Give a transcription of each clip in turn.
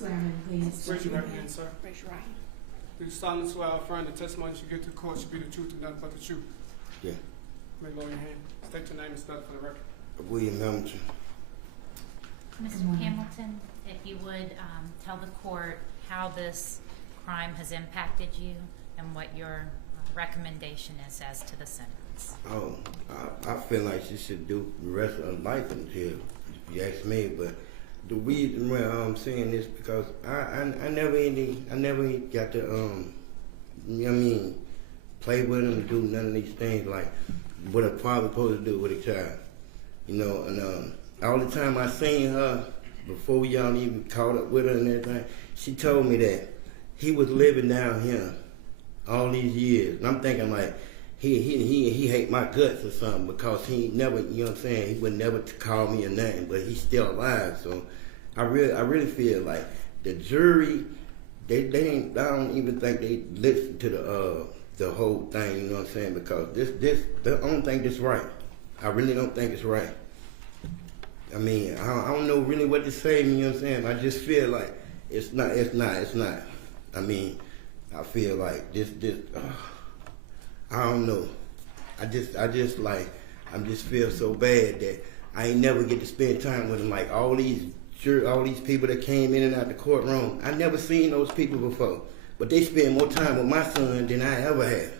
Swear in, please. Raise your right hand, sir. Raise your right hand. Do you solemnly swear or affirm the testimony you give to the court should be the truth and nothing but the truth? Yeah. May lower your hand. State your name and spell it for the record. William Hamilton. Mr. Hamilton, if you would tell the court how this crime has impacted you and what your recommendation is as to the sentence. Oh, I feel like she should do the rest of her life in jail, if you ask me. But the reason why I'm saying this because I never got to you know what I mean, play with him and do none of these things like what a father supposed to do with a child. You know, and all the time I seen her before y'all even caught up with her and everything, she told me that he was living down here all these years. And I'm thinking like he hate my guts or something because he never, you know what I'm saying, he would never call me or nothing, but he's still alive. So I really feel like the jury, they ain't, I don't even think they listen to the whole thing, you know what I'm saying, because I don't think this right. I really don't think it's right. I mean, I don't know really what to say, you know what I'm saying? I just feel like it's not. I mean, I feel like this I don't know. I just feel so bad that I ain't never get to spend time with them. Like all these people that came in and out the courtroom, I never seen those people before. But they spend more time with my son than I ever have.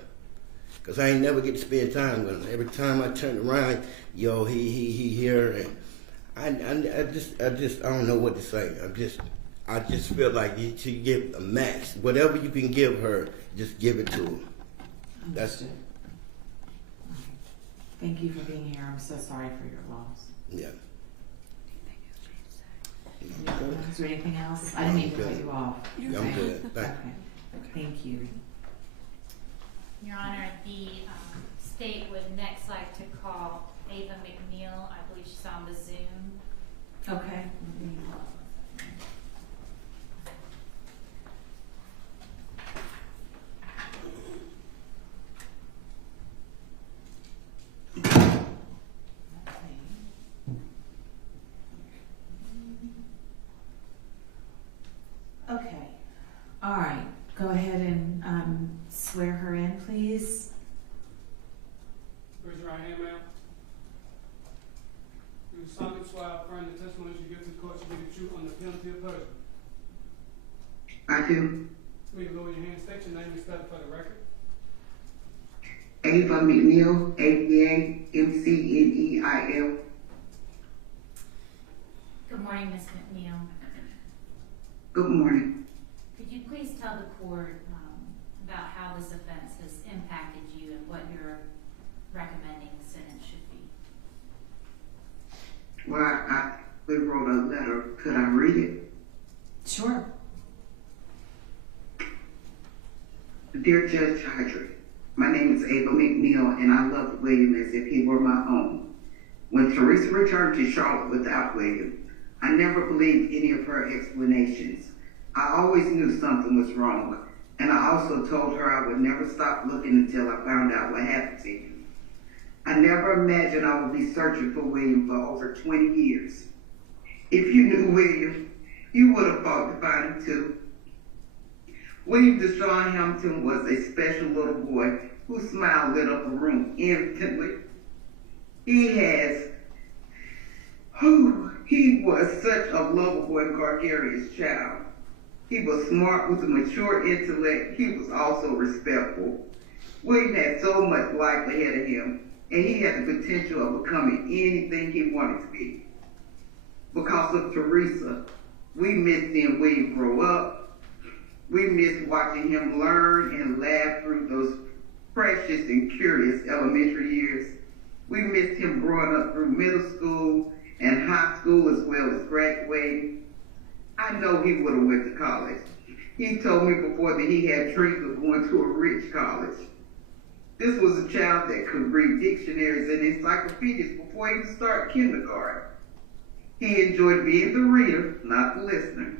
Cause I ain't never get to spend time with him. Every time I turn around, yo, he here, and I just don't know what to say. I just feel like you should give a max. Whatever you can give her, just give it to her. That's it. Thank you for being here. I'm so sorry for your loss. Yeah. Is there anything else? I didn't mean to cut you off. Yeah, I'm good. Thank you. Okay. Thank you. Your Honor, the state would next like to call Ava McNeil. I believe she's on the Zoom. Okay. Okay. All right. Go ahead and swear her in, please. Raise your right hand, ma'am. Do you solemnly swear or affirm the testimony you give to the court should be the truth on the penalty of perjury? I do. May lower your hand. State your name and spell it for the record. Ava McNeil, AVA-MCNEIL. Good morning, Ms. McNeil. Good morning. Could you please tell the court about how this offense has impacted you and what you're recommending the sentence should be? Well, we wrote a letter. Could I read it? Sure. Dear Judge Hydrick, my name is Ava McNeil, and I loved William as if he were my own. When Teresa returned to Charlotte without William, I never believed any of her explanations. I always knew something was wrong, and I also told her I would never stop looking until I found out what happened to him. I never imagined I would be searching for William for over 20 years. If you knew William, you would have fought to find him too. William Deshaun Hamilton was a special little boy whose smile lit up a room instantly. He was such a lovable and gregarious child. He was smart with a mature intellect. He was also respectful. William had so much life ahead of him, and he had the potential of becoming anything he wanted to be. Because of Teresa, we missed seeing William grow up. We missed watching him learn and laugh through those precious and curious elementary years. We missed him growing up through middle school and high school as well as graduating. I know he would have went to college. He told me before that he had dreams of going to a rich college. This was a child that could read dictionaries and encyclopedias before he even started kindergarten. He enjoyed being the reader, not the listener.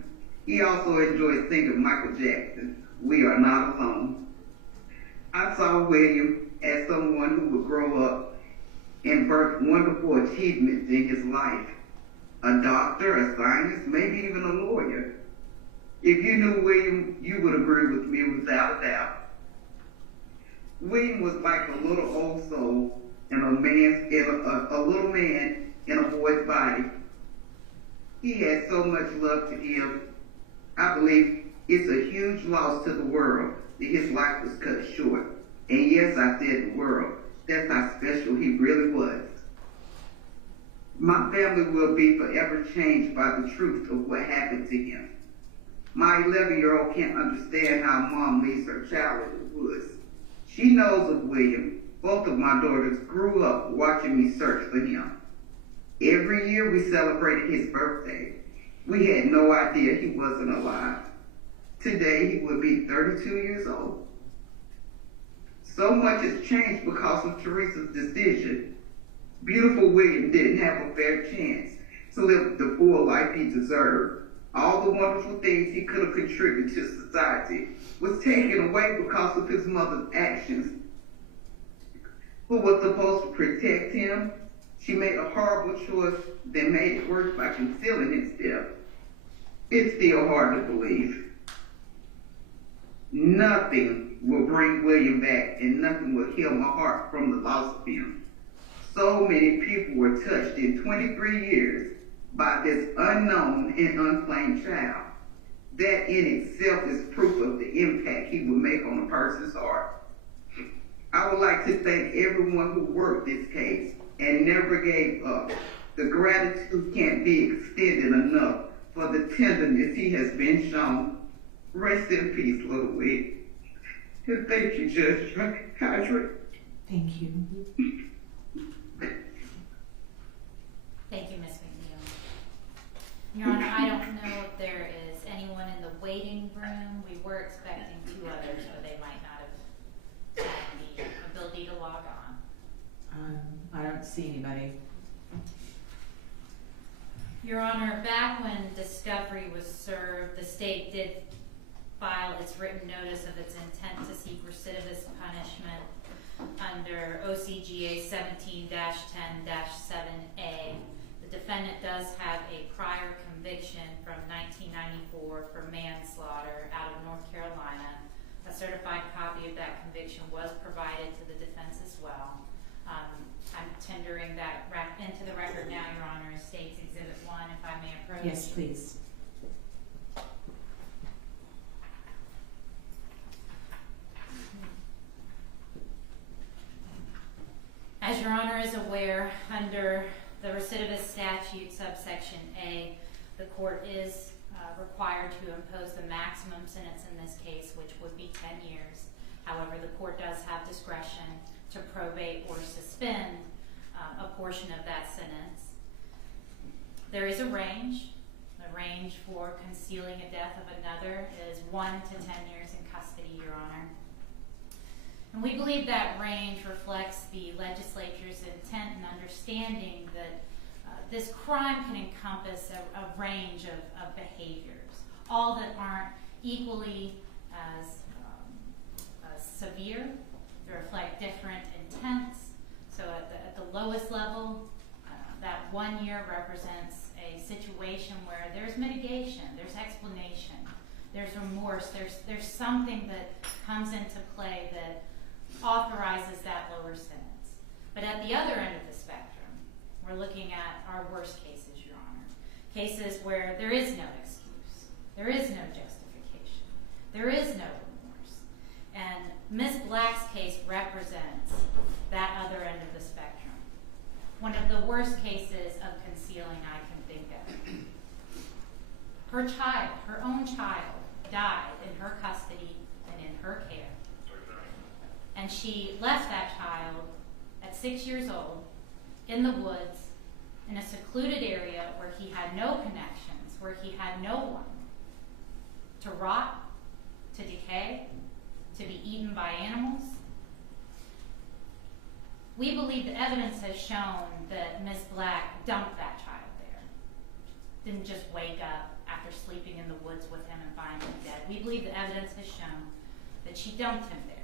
He also enjoyed singing Michael Jackson, "We Are Not Alone." I saw William as someone who would grow up and birth wonderful achievements in his life. A doctor, a scientist, maybe even a lawyer. If you knew William, you would agree with me without a doubt. William was like a little old soul in a little man in a boy's body. He had so much love to give. I believe it's a huge loss to the world that his life was cut short. And yes, I said the world. That's how special he really was. My family will be forever changed by the truth of what happened to him. My 11-year-old can't understand how mom leaves her child in the woods. She knows of William. Both of my daughters grew up watching me search for him. Every year we celebrated his birthday. We had no idea he wasn't alive. Today he would be 32 years old. So much has changed because of Teresa's decision. Beautiful William didn't have a fair chance to live the full life he deserved. All the wonderful things he could have contributed to society was taken away because of his mother's actions. Who was supposed to protect him? She made a horrible choice that made it worse by concealing his death. It's still hard to believe. Nothing will bring William back, and nothing will heal my heart from the loss of him. So many people were touched in 23 years by this unknown and unclaimed child. That in itself is proof of the impact he will make on a person's heart. I would like to thank everyone who worked this case and never gave up. The gratitude can't be extended enough for the tenderness he has been shown. Rest in peace, little Wick. And thank you, Judge Hodrick. Thank you. Thank you, Ms. McNeil. Your Honor, I don't know if there is anyone in the waiting room. We were expecting 2 others, but they might not have had the ability to log on. I don't see anybody. Your Honor, back when discovery was served, the state did file its written notice of its intent to seek recidivist punishment under OCGA 17-10-7A. The defendant does have a prior conviction from 1994 for manslaughter out of North Carolina. A certified copy of that conviction was provided to the defense as well. I'm tendering that into the record now, Your Honor, State's Exhibit 1, if I may approach. Yes, please. As Your Honor is aware, under the recidivist statute, subsection A, the court is required to impose the maximum sentence in this case, which would be 10 years. However, the court does have discretion to probate or suspend a portion of that sentence. There is a range. The range for concealing a death of another is 1 to 10 years in custody, Your Honor. And we believe that range reflects the legislature's intent and understanding that this crime can encompass a range of behaviors, all that aren't equally as severe. They reflect different intents. So at the lowest level, that 1 year represents a situation where there's mitigation, there's explanation, there's remorse, there's something that comes into play that authorizes that lower sentence. But at the other end of the spectrum, we're looking at our worst cases, Your Honor. Cases where there is no excuse, there is no justification, there is no remorse. And Ms. Black's case represents that other end of the spectrum. One of the worst cases of concealing I can think of. Her child, her own child, died in her custody and in her care. And she left that child at 6 years old in the woods in a secluded area where he had no connections, where he had no one, to rot, to decay, to be eaten by animals. We believe the evidence has shown that Ms. Black dumped that child there. Didn't just wake up after sleeping in the woods with him and find him dead. We believe the evidence has shown that she dumped him there.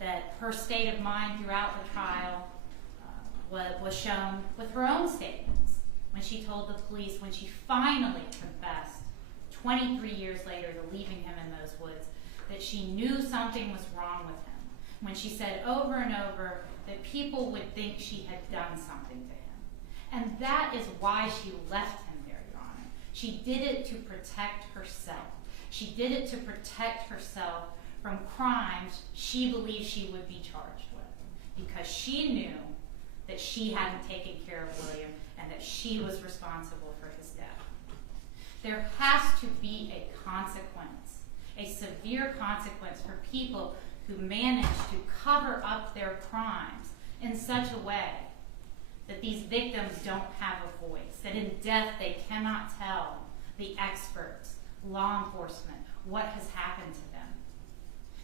That her state of mind throughout the trial was shown with her own statements when she told the police, when she finally confessed 23 years later to leaving him in those woods, that she knew something was wrong with him. When she said over and over that people would think she had done something to him. And that is why she left him there, Your Honor. She did it to protect herself. She did it to protect herself from crimes she believed she would be charged with, because she knew that she hadn't taken care of William and that she was responsible for his death. There has to be a consequence, a severe consequence for people who manage to cover up their crimes in such a way that these victims don't have a voice, that in death they cannot tell the experts, law enforcement, what has happened to them.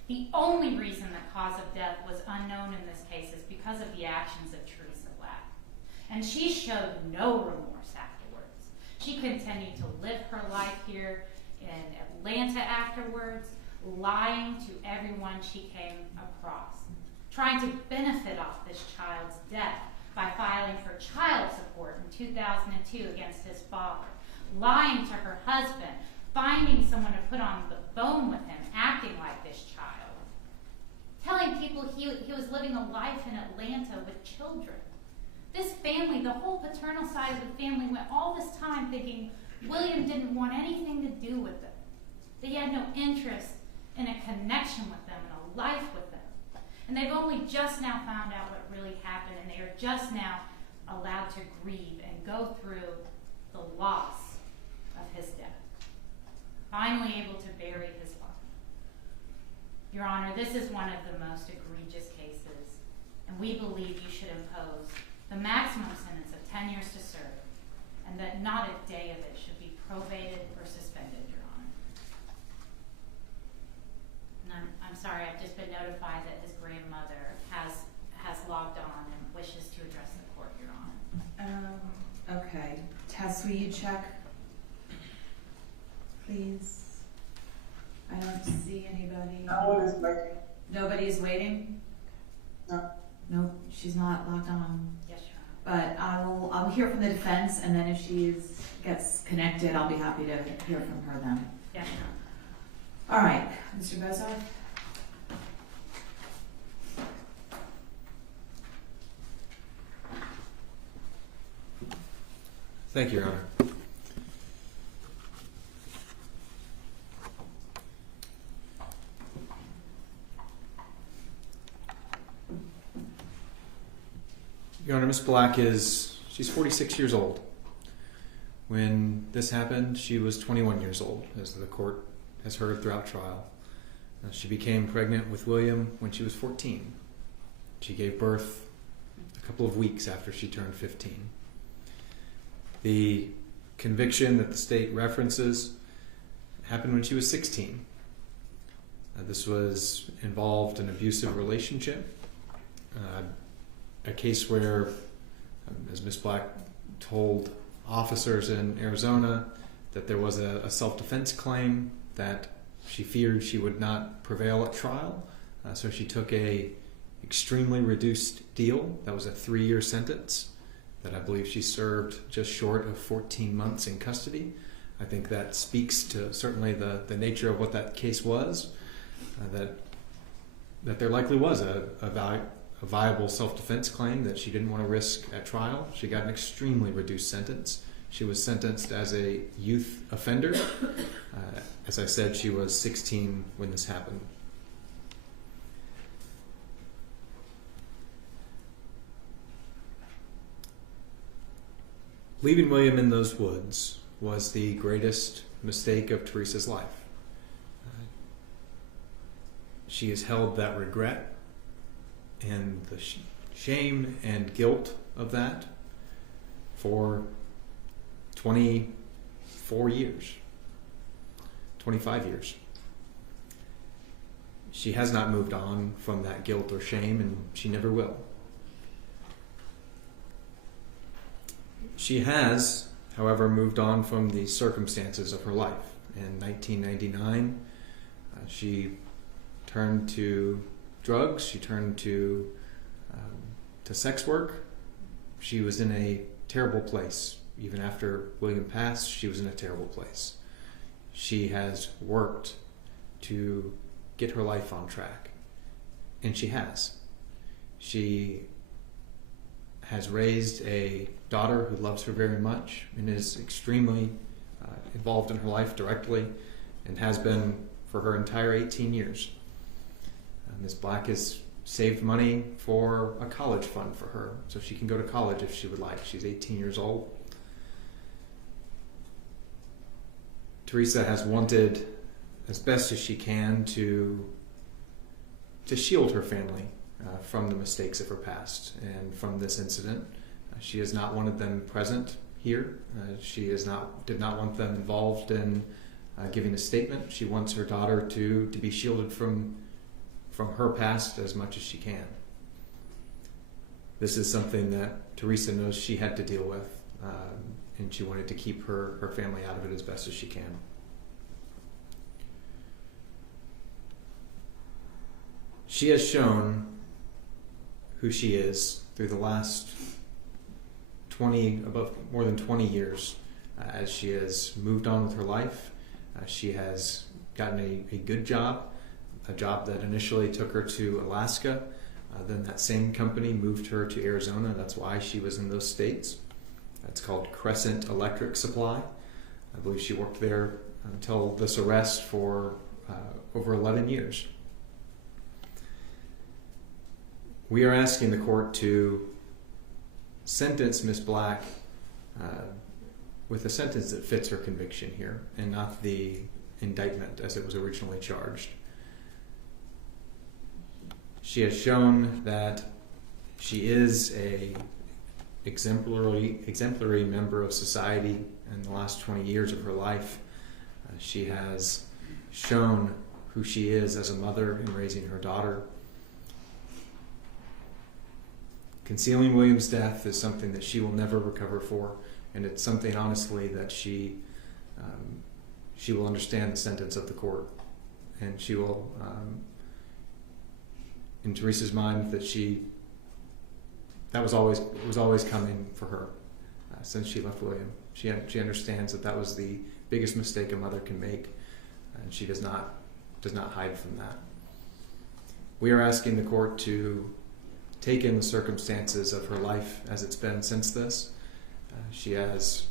The only reason the cause of death was unknown in this case is because of the actions of Teresa Black. And she showed no remorse afterwards. She continued to live her life here in Atlanta afterwards, lying to everyone she came across, trying to benefit off this child's death by filing for child support in 2002 against his father, lying to her husband, finding someone to put on the phone with him, acting like this child, telling people he was living a life in Atlanta with children. This family, the whole paternal side of the family, went all this time thinking William didn't want anything to do with them, that he had no interest in a connection with them and a life with them. And they've only just now found out what really happened, and they are just now allowed to grieve and go through the loss of his death. Finally able to bury his body. Your Honor, this is one of the most egregious cases, and we believe you should impose the maximum sentence of 10 years to serve, and that not a day of it should be probated or suspended, Your Honor. And I'm sorry, I've just been notified that his grandmother has logged on and wishes to address the court, Your Honor. Okay. Tess, will you check, please? I don't see anybody. No one is waiting. Nobody's waiting? No. Nope, she's not logged on. Yes, Your Honor. But I'll hear from the defense, and then if she gets connected, I'll be happy to hear from her then. Yes, Your Honor. All right, Mr. Bozarth? Thank you, Your Honor. Your Honor, Ms. Black she's 46 years old. When this happened, she was 21 years old, as the court has heard throughout trial. She became pregnant with William when she was 14. She gave birth a couple of weeks after she turned 15. The conviction that the state references happened when she was 16. This involved an abusive relationship, a case where, as Ms. Black told officers in Arizona, that there was a self-defense claim that she feared she would not prevail at trial. So she took a extremely reduced deal. That was a 3-year sentence that I believe she served just short of 14 months in custody. I think that speaks to certainly the nature of what that case was, that there likely was a viable self-defense claim that she didn't want to risk at trial. She got an extremely reduced sentence. She was sentenced as a youth offender. As I said, she was 16 when this happened. Leaving William in those woods was the greatest mistake of Teresa's life. She has held that regret and the shame and guilt of that for 24 years, 25 years. She has not moved on from that guilt or shame, and she never will. She has, however, moved on from the circumstances of her life. In 1999, she turned to drugs. She turned to sex work. She was in a terrible place. Even after William passed, she was in a terrible place. she has worked to get her life on track. And she has. She has raised a daughter who loves her very much and is extremely involved in her life directly and has been for her entire 18 years. Ms. Black has saved money for a college fund for her so she can go to college if she would like. She's 18 years old. Teresa has wanted, as best as she can, to shield her family from the mistakes of her past and from this incident. She has not wanted them present here. She did not want them involved in giving a statement. She wants her daughter to be shielded from her past as much as she can. This is something that Teresa knows she had to deal with, and she wanted to keep her family out of it as best as she can. She has shown who she is through the last more than 20 years as she has moved on with her life. She has gotten a good job, a job that initially took her to Alaska. Then that same company moved her to Arizona. That's why she was in those states. It's called Crescent Electric Supply. I believe she worked there until this arrest for over 11 years. We are asking the court to sentence Ms. Black with a sentence that fits her conviction here and not the indictment as it was originally charged. She has shown that she is an exemplary member of society in the last 20 years of her life. She has shown who she is as a mother in raising her daughter. Concealing William's death is something that she will never recover for, and it's something, honestly, that she will understand the sentence of the court, and she will, in Teresa's mind, that was always coming for her since she left William. She understands that was the biggest mistake a mother can make, and she does not hide from that. We are asking the court to take in the circumstances of her life as it's been since this. She has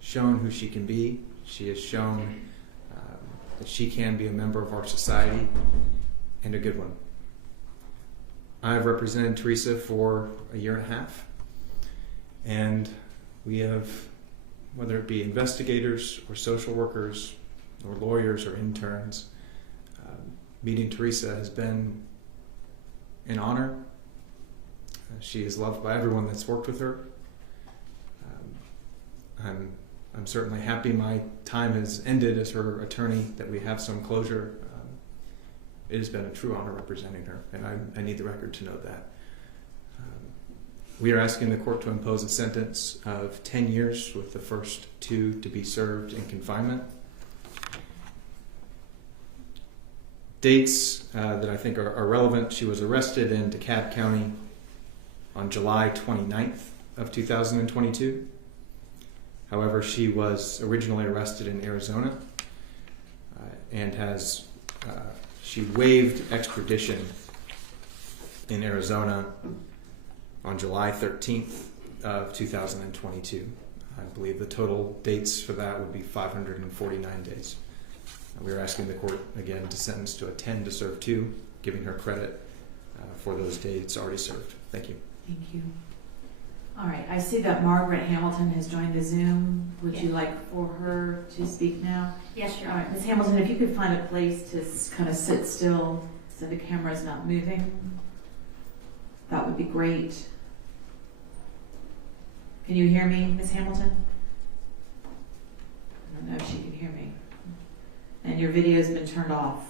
shown who she can be. She has shown that she can be a member of our society, and a good one. I have represented Teresa for a year and a half, and we have, whether it be investigators or social workers or lawyers or interns, meeting Teresa has been an honor. She is loved by everyone that's worked with her. I'm certainly happy my time has ended as her attorney, that we have some closure. It has been a true honor representing her, and I need the record to know that. We are asking the court to impose a sentence of 10 years with the first 2 to be served in confinement. Dates that I think are relevant: she was arrested in DeKalb County on July 29th of 2022. However, she was originally arrested in Arizona and she waived extradition in Arizona on July 13th of 2022. I believe the total dates for that would be 549 days. We are asking the court again to sentence to a 10 to serve 2, giving her credit for those dates already served. Thank you. Thank you. All right, I see that Margaret Hamilton has joined the Zoom. Would you like for her to speak now? Yes, sure. All right, Ms. Hamilton, if you could find a place to kind of sit still so the camera is not moving, that would be great. Can you hear me, Ms. Hamilton? I don't know if she can hear me. And your video's been turned off.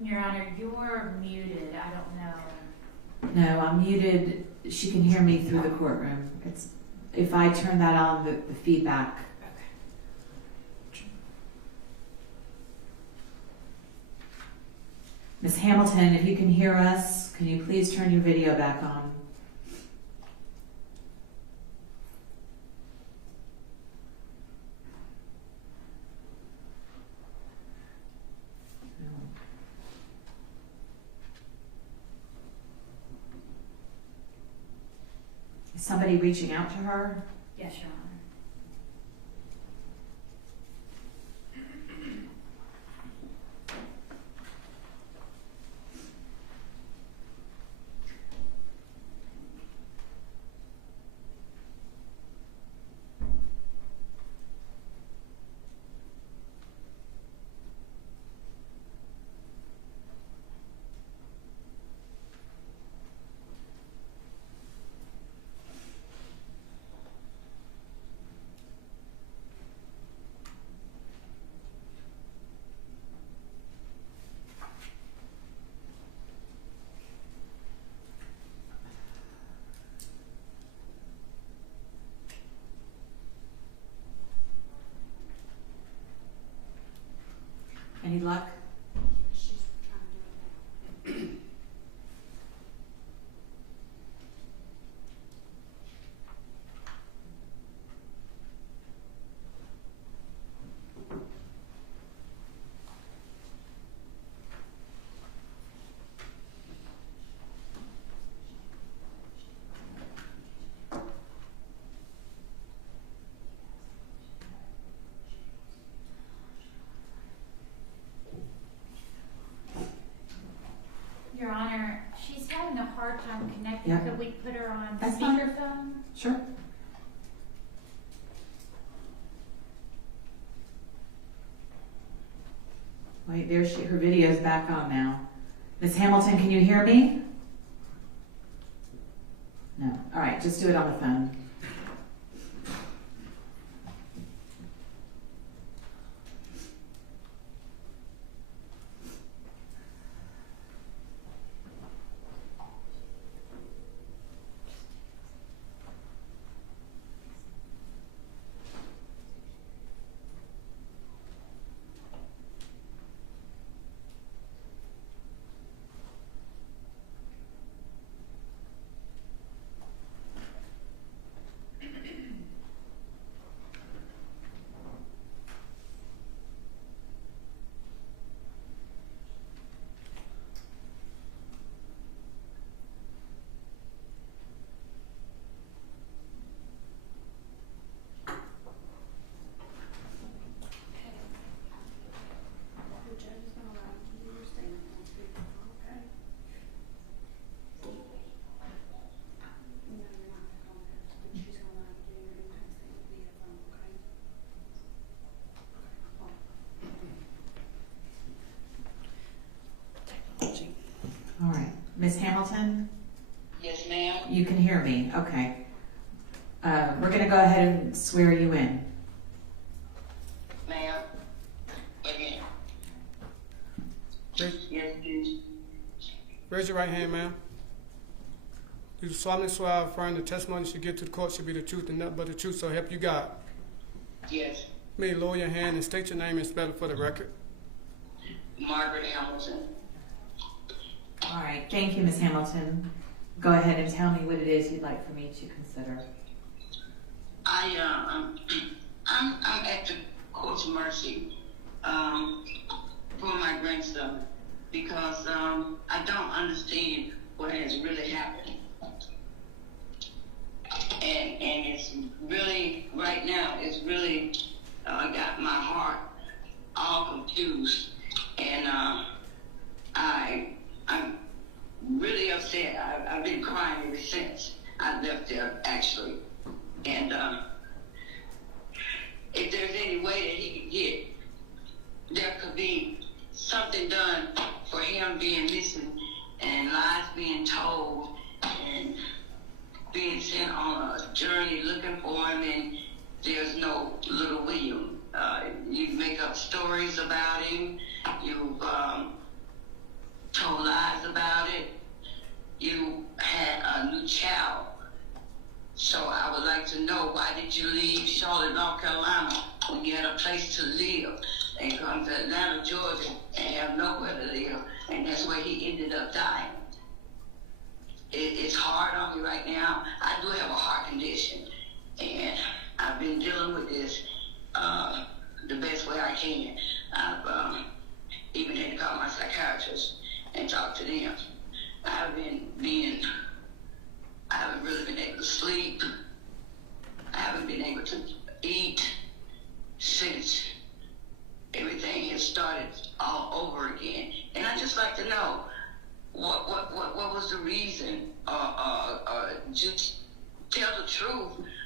Your Honor, you're muted. I don't know. No, I'm muted. She can hear me through the courtroom. It's if I turn that on, the feedback. Okay. Ms. Hamilton, if you can hear us, can you please turn your video back on? somebody reaching out to her? Yes, Your Honor. Any luck? She's trying to do it now. Your Honor, she's having a hard time connecting. Yeah. Could we put her on That's fine. speakerphone? Sure. Wait, there she, her video's back on now. Miss Hamilton, can you hear me? No. All right, just do it on the phone. The judge is gonna allow you to do your statement on speakerphone, okay? No, you're not gonna have to, but she's gonna allow you to do your impact statement via phone, okay? All right. Miss Hamilton, Yes, ma'am. you can hear me. Okay. We're going to go ahead and swear you in. Ma'am. Wait a minute. Yes, please. Raise your right hand, ma'am. You solemnly swear or affirm the testimony you should give to the court should be the truth and nothing but the truth, so help you God. Yes. May you lower your hand and state your name and spell it for the record. Margaret Hamilton. All right. Thank you, Miss Hamilton. Go ahead and tell me what it is you'd like for me to consider. I'm at the court's mercy for my grandson because I don't understand what has really happened. And it's really, right now, it's really got my heart all confused. And I'm really upset. I've been crying ever since I left there, actually. And if there's any way that he could get, there could be something done for him being missing and lies being told and being sent on a journey looking for him, and there's no little William. You make up stories about him. You've told lies about it. You had a new child. So I would like to know, why did you leave Charlotte, North Carolina, when you had a place to live, and come to Atlanta, Georgia, and have nowhere to live, and that's where he ended up dying? It's hard on me right now. I do have a heart condition, and I've been dealing with this the best way I can. I've even had to call my psychiatrist and talk to them. I haven't really been able to sleep.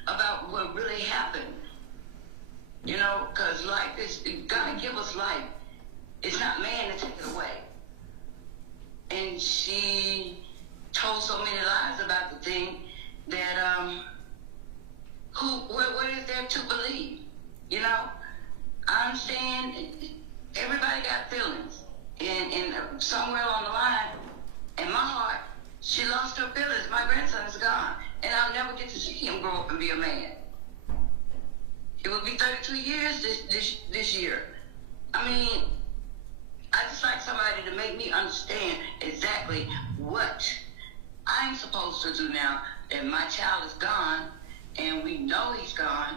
about what really happened. You know, because life is, God give us life. It's not man to take it away. And she told so many lies about the thing that, what is there to believe? You know, I understand everybody got feelings. And somewhere along the line, in my heart, she lost her feelings. My grandson is gone. And I'll never get to see him grow up and be a man. It will be 32 years this year. I mean, I just like somebody to make me understand exactly what I'm supposed to do now that my child is gone, and we know he's gone,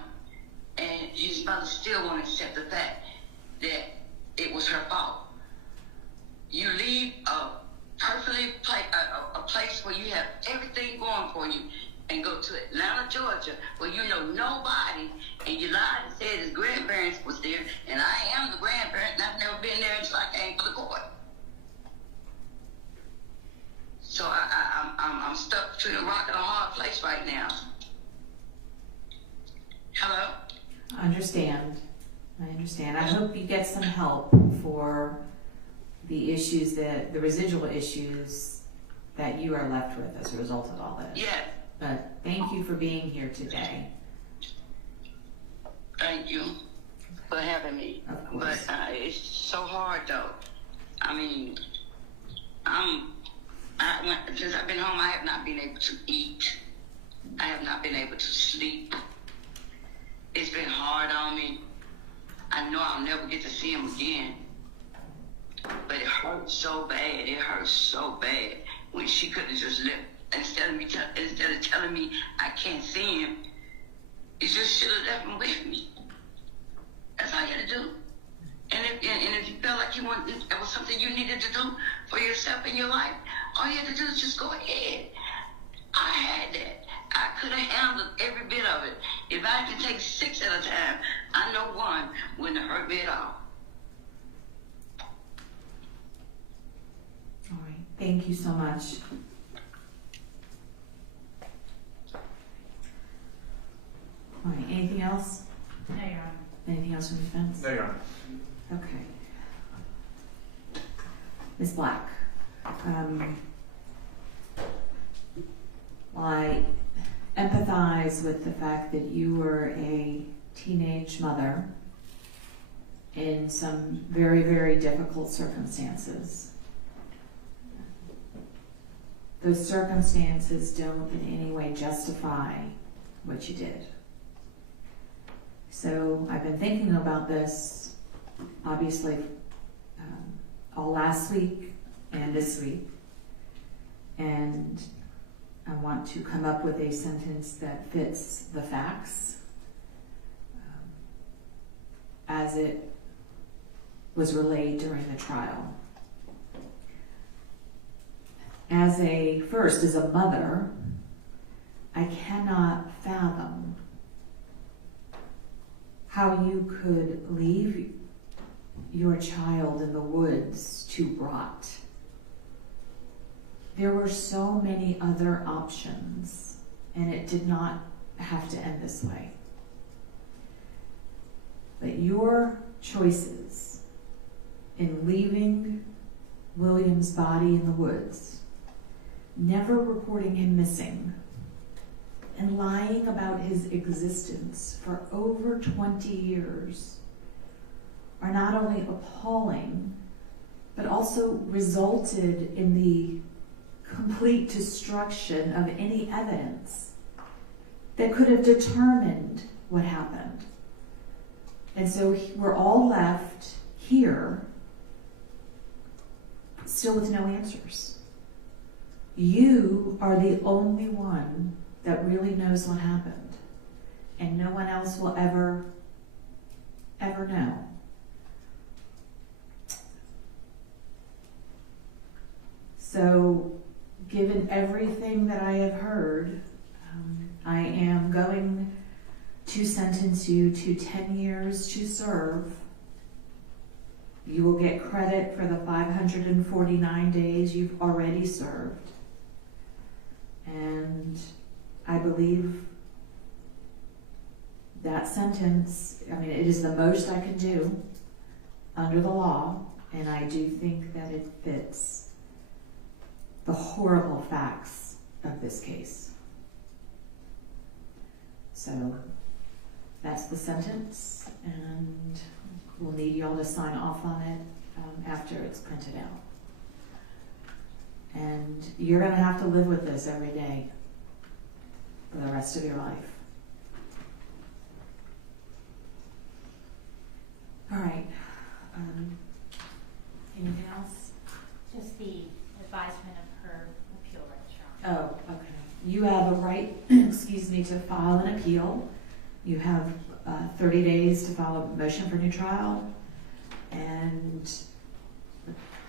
and his mother still won't accept the fact that it was her fault. You leave a place where you have everything going for you, and go to Atlanta, Georgia, where you know nobody, and you lied and said his grandparents was there, and I am the grandparent, and I've never been there until I came for the court. So I'm stuck between a rock and a hard place right now. Hello? I understand. I hope you get some help for the issues the residual issues that you are left with as a result of all this. Yes. But thank you for being here today. Thank you for having me. Of course. But it's so hard, though. I mean, since I've been home, I have not been able to eat. I have not been able to sleep. It's been hard on me. I know I'll never get to see him again. But it hurts so bad. It hurts so bad when she could have just left. Instead of telling me I can't see him, you just should have left him with me. That's all you had to do. And if you felt like it was something you needed to do for yourself in your life, all you had to do is just go ahead. I had that. I could have handled every bit of it. If I could take 6 at a time, I know one wouldn't have hurt me at all. All right. Thank you so much. All right. Anything else? No, Your Honor. Anything else from the defense? No, Your Honor. Okay. Ms. Black, I empathize with the fact that you were a teenage mother in some very, very difficult circumstances. Those circumstances don't in any way justify what you did. So I've been thinking about this, obviously, all last week and this week, and I want to come up with a sentence that fits the facts as it was relayed during the trial. As a mother, I cannot fathom how you could leave your child in the woods to rot. There were so many other options, and it did not have to end this way. But your choices in leaving William's body in the woods, never reporting him missing, and lying about his existence for over 20 years are not only appalling, but also resulted in the complete destruction of any evidence that could have determined what happened. And so we're all left here still with no answers. You are the only one that really knows what happened, and no one else will ever know. So, given everything that I have heard, I am going to sentence you to 10 years to serve. You will get credit for the 549 days you've already served. And I believe that sentence, I mean, it is the most I can do under the law, and I do think that it fits the horrible facts of this case. So that's the sentence, and we'll need y'all to sign off on it after it's printed out. And you're gonna have to live with this every day for the rest of your life. All right. Anything else? Just the advisement of her appeal right, Oh, okay. You have a right, excuse me, to file an appeal. You have 30 days to file a motion for new trial, and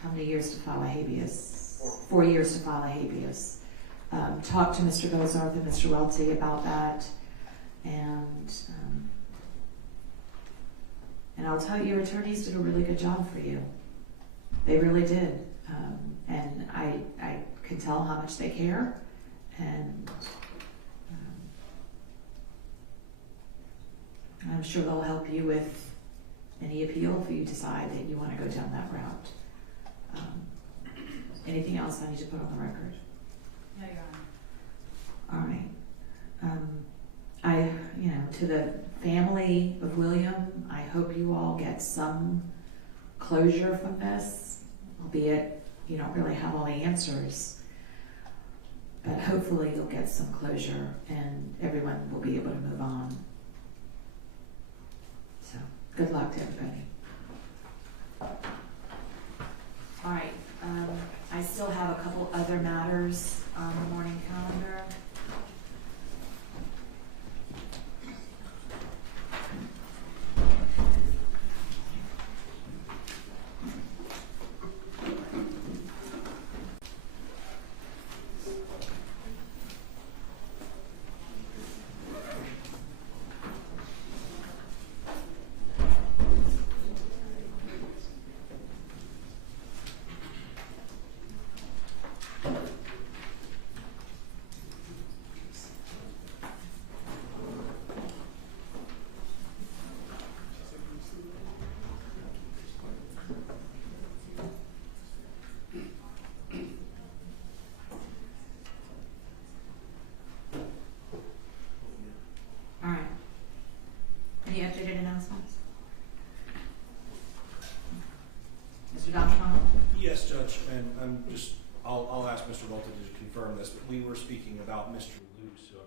how many years to file a habeas? 4 years to file a habeas. Talk to Mr. Gozarth and Mr. Welty about that, and I'll tell you, your attorneys did a really good job for you. They really did, and I can tell how much they care, and I'm sure they'll help you with any appeal if you decide that you want to go down that route. Anything else I need to put on the record? No, Your Honor. All right. To the family of William, I hope you all get some closure from this, albeit you don't really have all the answers. But hopefully you'll get some closure and everyone will be able to move on. So, good luck to everybody. All right. I still have a couple other matters on the morning calendar. All right. Any updated announcements? Mr. Donaldson? Yes, Judge, and I'll ask Mr. Walton to confirm this, but we were speaking about Mr. Luce, who